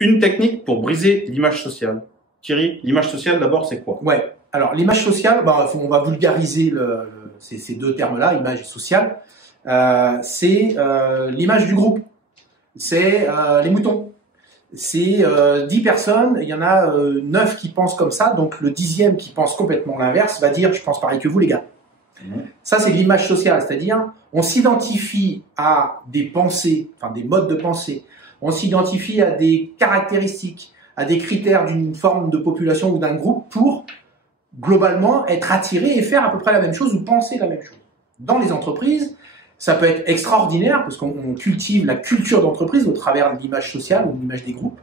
Une technique pour briser l'image sociale. Thierry, l'image sociale, d'abord, c'est quoi? Ouais. Alors, l'image sociale, on va vulgariser ces deux termes-là, image et sociale. C'est l'image du groupe. C'est les moutons. C'est 10 personnes, il y en a 9 qui pensent comme ça, donc le 10e qui pense complètement l'inverse va dire « je pense pareil que vous les gars ». Ça, c'est l'image sociale, c'est-à-dire on s'identifie à des pensées, enfin des modes de pensée, on s'identifie à des caractéristiques, à des critères d'une forme de population ou d'un groupe pour globalement être attiré et faire à peu près la même chose ou penser la même chose. Dans les entreprises, ça peut être extraordinaire parce qu'on cultive la culture d'entreprise au travers de l'image sociale ou de l'image des groupes,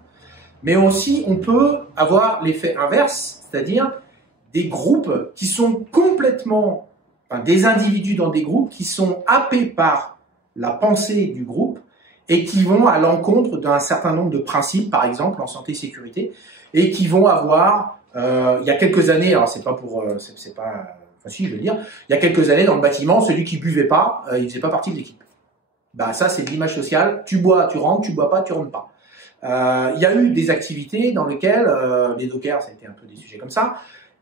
mais aussi on peut avoir l'effet inverse, c'est-à-dire des groupes qui sont complètement, enfin, des individus dans des groupes qui sont happés par la pensée du groupe et qui vont à l'encontre d'un certain nombre de principes, par exemple en santé et sécurité, et qui vont avoir, il y a quelques années, alors c'est pas pour, c'est pas facile, je veux dire, il y a quelques années dans le bâtiment, celui qui buvait pas, il faisait pas partie de l'équipe. Bah ça c'est de l'image sociale. Tu bois, tu rentres. Tu bois pas, tu rentres pas. Il y a eu des activités dans lesquelles les dockers, ça a été un peu des sujets comme ça.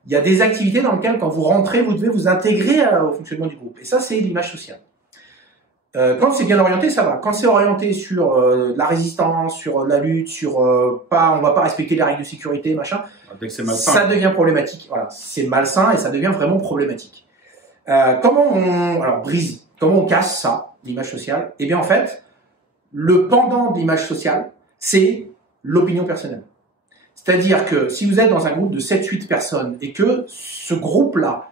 Il y a des activités dans lesquelles quand vous rentrez, vous devez vous intégrer au fonctionnement du groupe. Et ça c'est l'image sociale. Quand c'est bien orienté, ça va. Quand c'est orienté sur la résistance, sur la lutte, sur on va pas respecter les règles de sécurité, machin, ça devient problématique. Voilà, c'est malsain et ça devient vraiment problématique. Comment on casse ça, l'image sociale? Eh bien en fait, le pendant de l'image sociale, c'est l'opinion personnelle. C'est-à-dire que si vous êtes dans un groupe de 7-8 personnes et que ce groupe-là,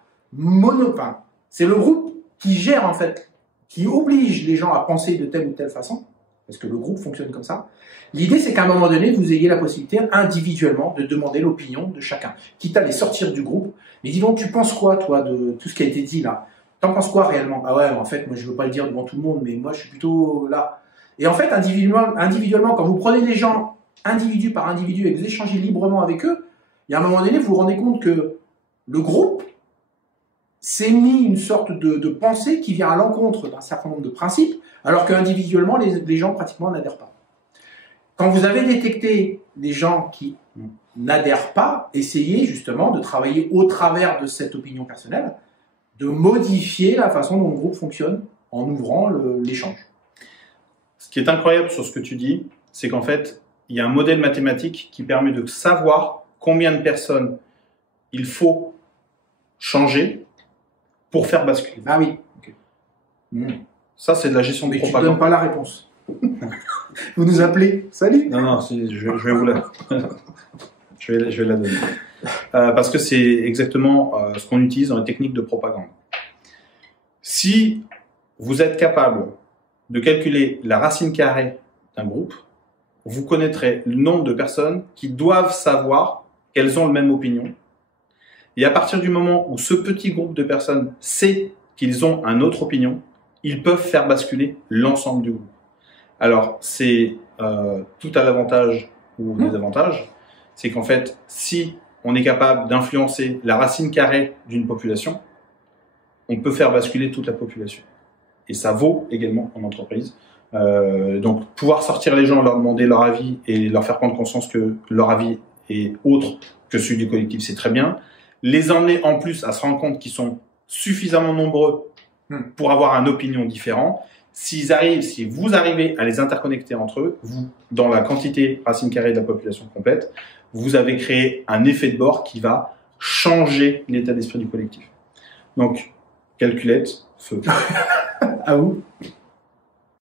c'est le groupe qui gère en fait, qui oblige les gens à penser de telle ou telle façon, parce que le groupe fonctionne comme ça. L'idée, c'est qu'à un moment donné, vous ayez la possibilité individuellement de demander l'opinion de chacun, quitte à les sortir du groupe. Mais dis donc, tu penses quoi, toi, de tout ce qui a été dit là? T'en penses quoi réellement? Ah ouais, en fait, moi, je veux pas le dire devant tout le monde, mais moi, je suis plutôt là. Et en fait, individuellement, quand vous prenez les gens individu par individu et que vous échangez librement avec eux, il y a un moment donné, vous vous rendez compte que le groupe s'est mis une sorte de pensée qui vient à l'encontre d'un certain nombre de principes, alors qu'individuellement, les gens pratiquement n'adhèrent pas. Quand vous avez détecté des gens qui n'adhèrent pas, essayez justement de travailler au travers de cette opinion personnelle, de modifier la façon dont le groupe fonctionne en ouvrant l'échange. Ce qui est incroyable sur ce que tu dis, c'est qu'en fait, il y a un modèle mathématique qui permet de savoir combien de personnes il faut changer pour faire basculer. Ah oui. Okay. Ça, c'est de la gestion de propagande. Tu ne donnes pas la réponse. Vous nous appelez. Salut. Non, je vais vous la... je vais la donner. Parce que c'est exactement ce qu'on utilise dans les techniques de propagande. Si vous êtes capable de calculer la racine carrée d'un groupe, vous connaîtrez le nombre de personnes qui doivent savoir qu'elles ont la même opinion. Et à partir du moment où ce petit groupe de personnes sait qu'ils ont une autre opinion, ils peuvent faire basculer l'ensemble du groupe. Alors, c'est tout à l'avantage ou au désavantage, c'est qu'en fait, si on est capable d'influencer la racine carrée d'une population, on peut faire basculer toute la population. Et ça vaut également en entreprise. Donc, pouvoir sortir les gens, leur demander leur avis et leur faire prendre conscience que leur avis est autre que celui du collectif, c'est très bien. Les emmener en plus à se rendre compte qu'ils sont suffisamment nombreux pour avoir une opinion différente. Si vous arrivez à les interconnecter entre eux, vous, dans la quantité racine carrée de la population complète, vous avez créé un effet de bord qui va changer l'état d'esprit du collectif. Donc, calculette, feu. À vous.